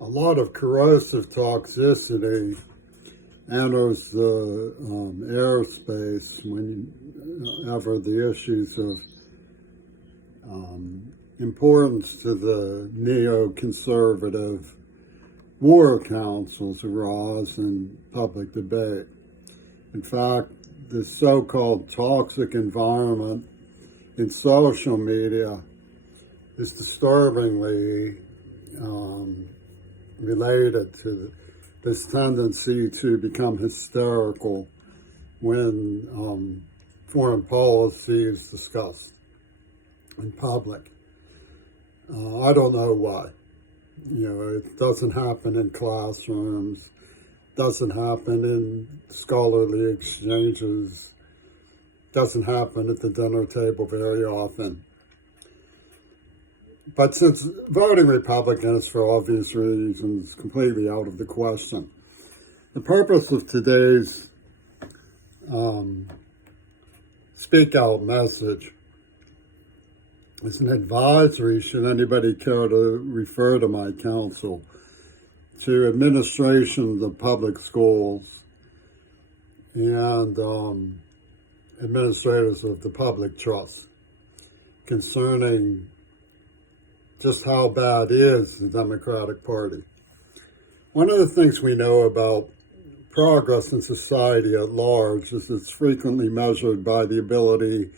a lot of corrosive toxicity enters the airspace whenever the issues of importance to the neoconservative war councils arise in public debate. In fact, the so-called toxic environment in social media is disturbingly related to this tendency to become hysterical when foreign policy is discussed in public. I don't know why. It doesn't happen in classrooms, doesn't happen in scholarly exchanges, doesn't happen at the dinner table very often. But since voting Republican is for obvious reasons completely out of the question, the purpose of today's Speak Out message is an advisory, should anybody care to refer to my counsel, to administration of the public schools and administrators of the public trust concerning just how bad is the Democratic Party. One of the things we know about progress in society at large is it's frequently measured by the ability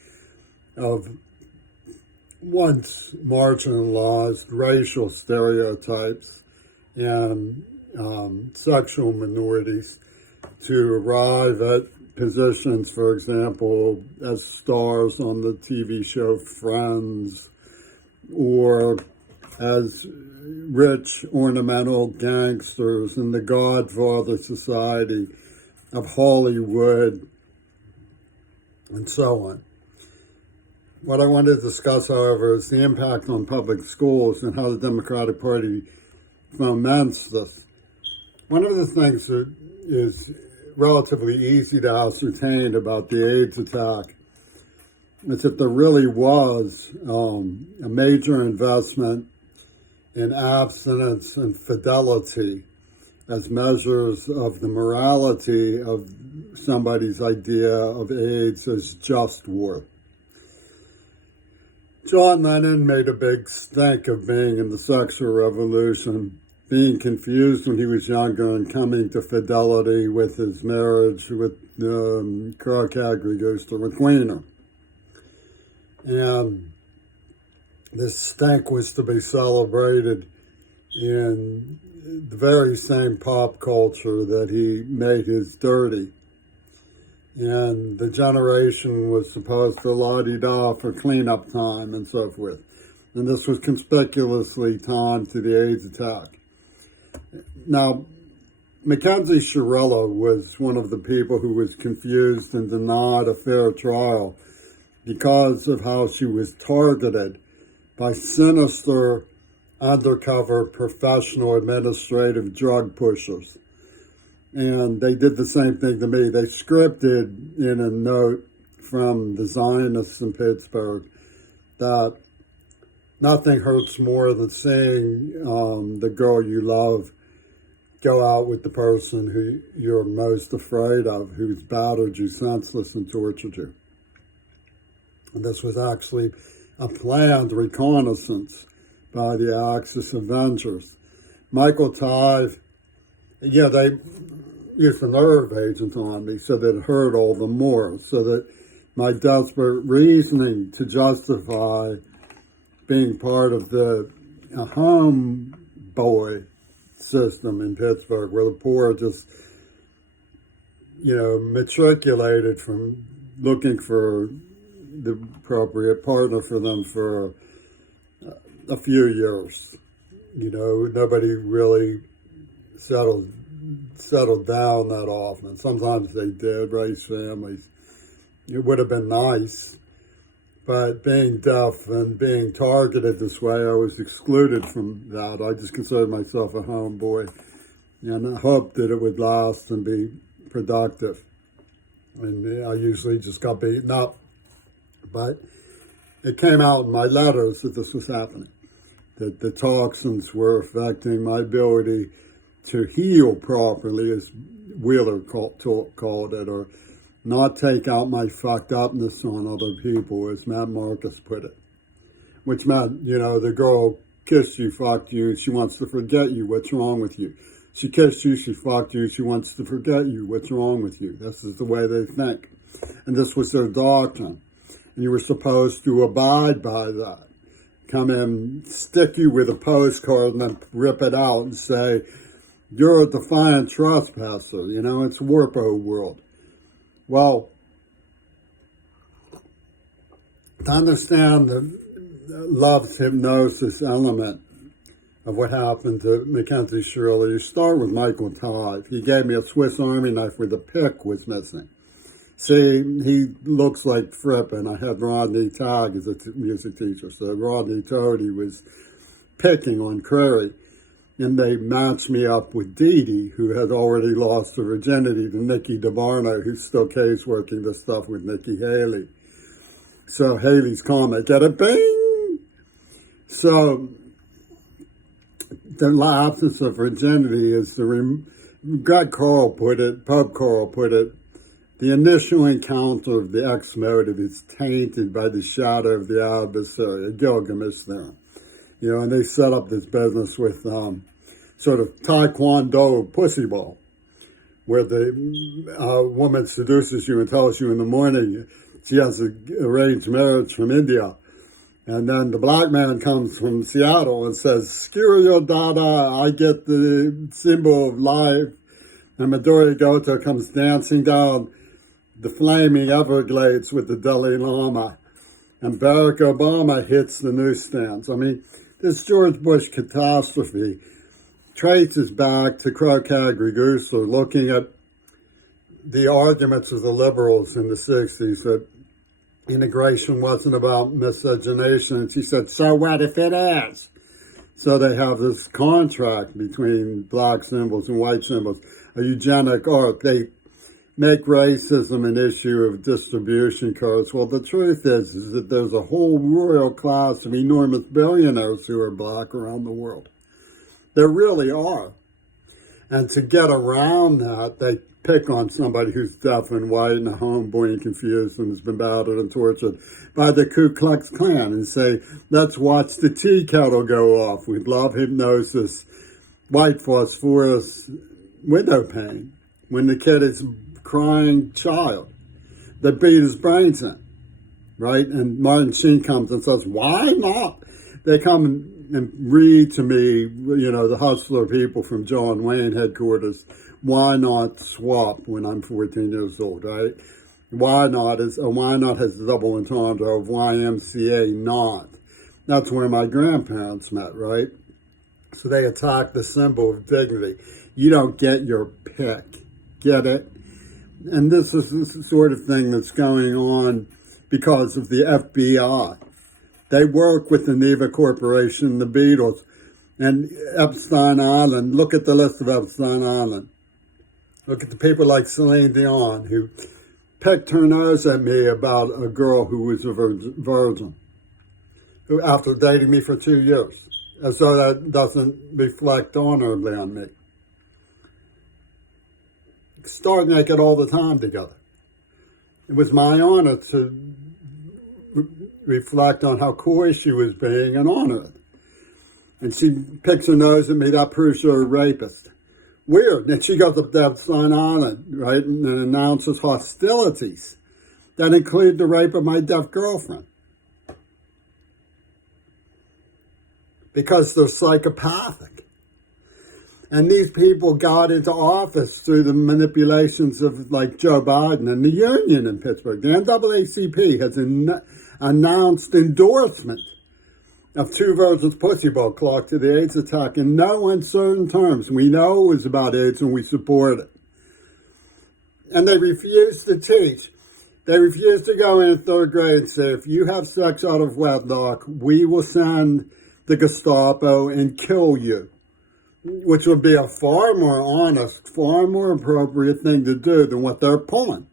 of once marginalized racial stereotypes and sexual minorities to arrive at positions, for example, as stars on the TV show Friends, or as rich ornamental gangsters in the Godfather Society of Hollywood, and so on. What I want to discuss, however, is the impact on public schools and how the Democratic Party foments this. One of the things that is relatively easy to ascertain about the AIDS attack is if there really was a major investment in abstinence and fidelity as measures of the morality of somebody's idea of AIDS as just war. John Lennon made a big stink of being in the sexual revolution, being confused when he was younger and coming to fidelity with his marriage with Carl Cagri-Gooster, with Wiener. And this stink was to be celebrated in the very same pop culture that he made his dirty. And the generation was supposed to la-di-da for cleanup time and so forth. And this was conspicuously timed to the AIDS attack. Now, Mackenzie Shirella was one of the people who was confused and denied a fair trial because of how she was targeted by sinister, undercover, professional administrative drug pushers. And they did the same thing to me. They scripted in a note from the Zionists in Pittsburgh that nothing hurts more than seeing the girl you love go out with the person who you're most afraid of, who's battered you senseless and tortured you. And this was actually a planned reconnaissance by the Axis Avengers. Michael Tive, they used a nerve agent on me so that it hurt all the more, so that my desperate reasoning to justify being part of the homeboy system in Pittsburgh, where the poor just, matriculated from looking for the appropriate partner for them for a few years. Nobody really settled down that often. Sometimes they did raise families. It would have been nice, but being deaf and being targeted this way, I was excluded from that. I just considered myself a homeboy, and I hoped that it would last and be productive. And I usually just got beaten up. But it came out in my letters that this was happening. that the toxins were affecting my ability to heal properly, as Wheeler called it, or not take out my fucked upness on other people, as Matt Marcus put it. Which meant, the girl kissed you, fucked you, and she wants to forget you. What's wrong with you? She kissed you, she fucked you, she wants to forget you. What's wrong with you? This is the way they think. And this was their doctrine. And you were supposed to abide by that. Come in, stick you with a postcard, and then rip it out and say, you're a defiant trespasser. It's Warpo world. Well, to understand the love's hypnosis element of what happened to Mackenzie Shirley, you start with Michael Todd. He gave me a Swiss Army knife where the pick was missing. See, he looks like Fripp, and I had Rodney Tagg as a music teacher. So Rodney Toady was picking on Crary. And they matched me up with Dee Dee, who had already lost her virginity to Nikki DeBarno, who's still case working this stuff with Nikki Haley. So Haley's comic, get a bing! So the absence of virginity is Pope Carl put it, the initial encounter of the X motive is tainted by the shadow of the adversary, a Gilgamesh theorem. And they set up this business with sort of Taekwondo pussy ball, where the woman seduces you and tells you in the morning she has an arranged marriage from India. And then the black man comes from Seattle and says, "Skewer your dada, I get the symbol of life." And Midori Goto comes dancing down the flaming Everglades with the Dalai Lama. And Barack Obama hits the newsstands. This George Bush catastrophe traces back to Crocagri-Goosler looking at the arguments of the liberals in the 60s that integration wasn't about miscegenation. And she said, so what if it is? So they have this contract between black symbols and white symbols, a eugenic art. They make racism an issue of distribution cards. Well, the truth is that there's a whole royal class of enormous billionaires who are black around the world. There really are. And to get around that, they pick on somebody who's deaf and white and a homeboy and confused and has been battered and tortured by the Ku Klux Klan and say, let's watch the tea kettle go off with love hypnosis, white phosphorus, window pane, when the kid is crying child that beat his brains in, right? And Martin Sheen comes and says, why not? They come and read to me, the hustler people from John Wayne headquarters, why not swap when I'm 14 years old, right? Why not has the double entendre of YMCA not. That's where my grandparents met, right? So they attack the symbol of dignity. You don't get your pick. Get it? And this is the sort of thing that's going on because of the FBI. They work with the Neva Corporation, the Beatles, and Epstein Island. Look at the list of Epstein Island. Look at the people like Celine Dion, who picked her nose at me about a girl who was a virgin, who after dating me for 2 years, as though that doesn't reflect honorably on me. Start naked all the time together. It was my honor to reflect on how coy she was being and honor it. And she picks her nose at me, that proves you're a rapist. Weird. And she goes up to Epstein Island, right, and announces hostilities that include the rape of my deaf girlfriend. Because they're psychopathic. And these people got into office through the manipulations of like Joe Biden and the union in Pittsburgh. The NAACP has announced endorsement of Two Virgins Pussy Ball clock to the AIDS attack in no uncertain terms. We know it was about AIDS and we support it. And they refuse to teach. They refuse to go in third grade and say, if you have sex out of wedlock, we will send the Gestapo and kill you. Which would be a far more honest, far more appropriate thing to do than what they're pulling.